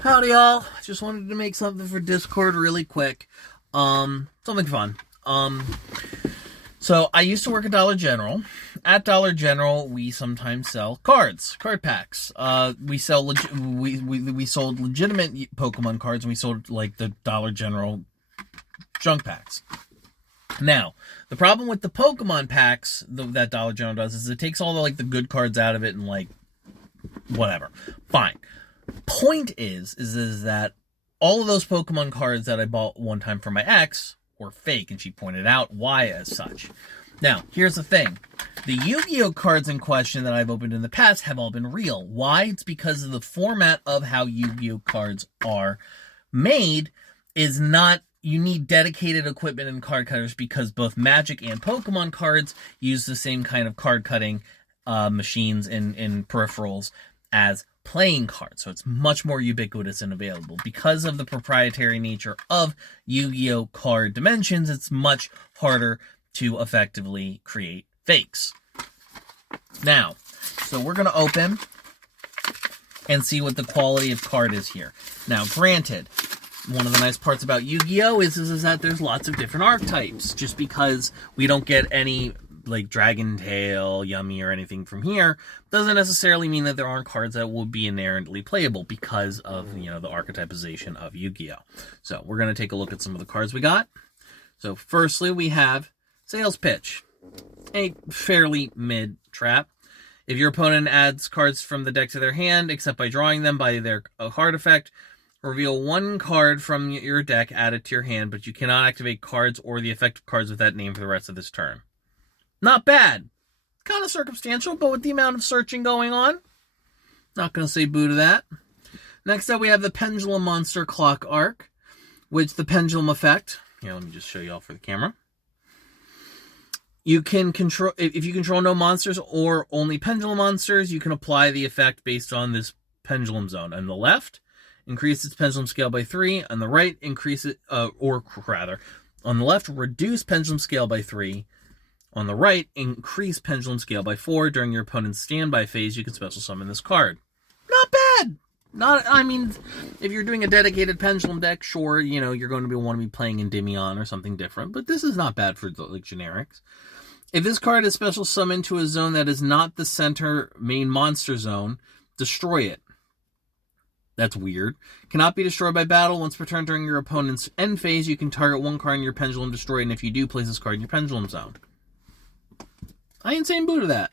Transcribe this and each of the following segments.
Howdy, y'all. Just wanted to make something for Discord really quick. Something fun. So I used to work at Dollar General. At Dollar General, we sometimes sell cards, card packs. We sold legitimate Pokemon cards, and we sold like the Dollar General junk packs. Now, the problem with the Pokemon packs that Dollar General does is it takes all the good cards out of it and whatever. Fine. Point is that all of those Pokemon cards that I bought one time for my ex were fake, and she pointed out why as such. Now, here's the thing. The Yu-Gi-Oh cards in question that I've opened in the past have all been real. Why? It's because of the format of how Yu-Gi-Oh cards are made is not... You need dedicated equipment and card cutters because both Magic and Pokemon cards use the same kind of card cutting machines and peripherals as playing cards, so it's much more ubiquitous and available. Because of the proprietary nature of Yu-Gi-Oh card dimensions, it's much harder to effectively create fakes. Now, so we're going to open and see what the quality of card is here. Now, granted, one of the nice parts about Yu-Gi-Oh is that there's lots of different archetypes. Just because we don't get any Dragon Tail, Yummy, or anything from here, doesn't necessarily mean that there aren't cards that will be inherently playable because of, the archetypization of Yu-Gi-Oh! So, we're going to take a look at some of the cards we got. So, firstly, we have Sales Pitch, a fairly mid-trap. If your opponent adds cards from the deck to their hand, except by drawing them by their card effect, reveal one card from your deck added to your hand, but you cannot activate cards or the effective cards with that name for the rest of this turn. Not bad. Kind of circumstantial, but with the amount of searching going on, not going to say boo to that. Next up, we have the Pendulum Monster Clock Arc, which the Pendulum Effect. Here, let me just show you all for the camera. You can control, if you control no monsters or only pendulum monsters, you can apply the effect based on this pendulum zone. On the left, increase its pendulum scale by 3. On the right, on the left, reduce pendulum scale by 3. On the right, increase pendulum scale by 4. During your opponent's standby phase, you can special summon this card. Not bad! If you're doing a dedicated pendulum deck, sure, you're going to want to be playing Endymion or something different, but this is not bad for generics. If this card is special summoned to a zone that is not the center main monster zone, destroy it. That's weird. Cannot be destroyed by battle. Once per turn during your opponent's end phase, you can target one card in your pendulum, destroy it, and if you do, place this card in your pendulum zone. I ain't saying boo to that.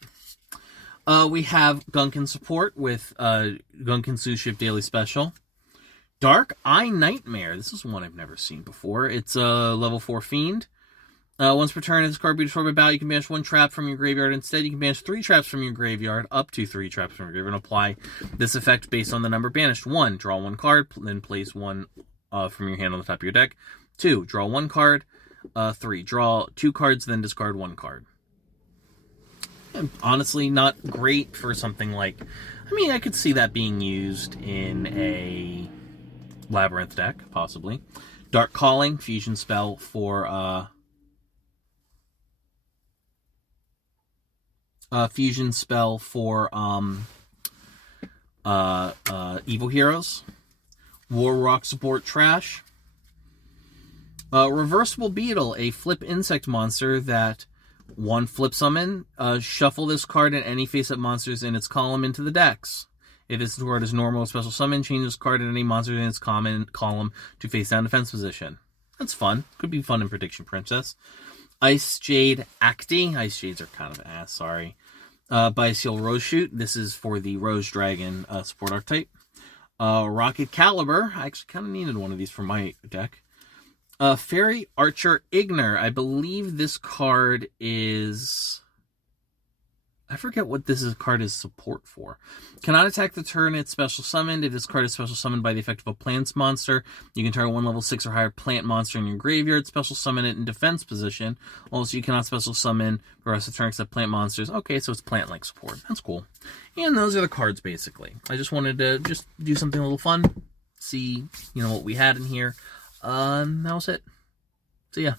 We have Gunkin Support with Gunkin Shift Daily Special. Dark Eye Nightmare. This is one I've never seen before. It's a level 4 Fiend. Once per turn, if this card be destroyed by battle, you can banish one trap from your graveyard. Instead, you can banish 3 traps from your graveyard, up to 3 traps from your graveyard, and apply this effect based on the number banished. 1, draw 1 card, then place 1 from your hand on the top of your deck. 2, draw 1 card. 3, draw 2 cards, then discard 1 card. And honestly, not great for something I could see that being used in a Labyrinth deck, possibly. Dark Calling, fusion spell for Evil Heroes. War Rock Support Trash. Reversible Beetle, a flip insect monster that 1 flip summon. Shuffle this card and any face-up monsters in its column into the decks. If this card is normal or special summon, change this card and any monster in its column to face-down defense position. That's fun. Could be fun in Prediction Princess. Ice Jade Acti. Ice Jades are kind of ass, sorry. Byseal Rose Shoot. This is for the Rose Dragon support archetype. Rocket Caliber. I actually kind of needed one of these for my deck. Fairy Archer Ignor. I believe this card is... I forget what card is support for. Cannot attack the turn it's special summoned. If this card is special summoned by the effect of a plants monster, you can target 1 level 6 or higher plant monster in your graveyard, special summon it in defense position. Also, you cannot special summon the rest of the turn except plant monsters. Okay, so it's plant-like support. That's cool. And those are the cards, basically. I just wanted to do something a little fun. See, what we had in here. That was it. See ya.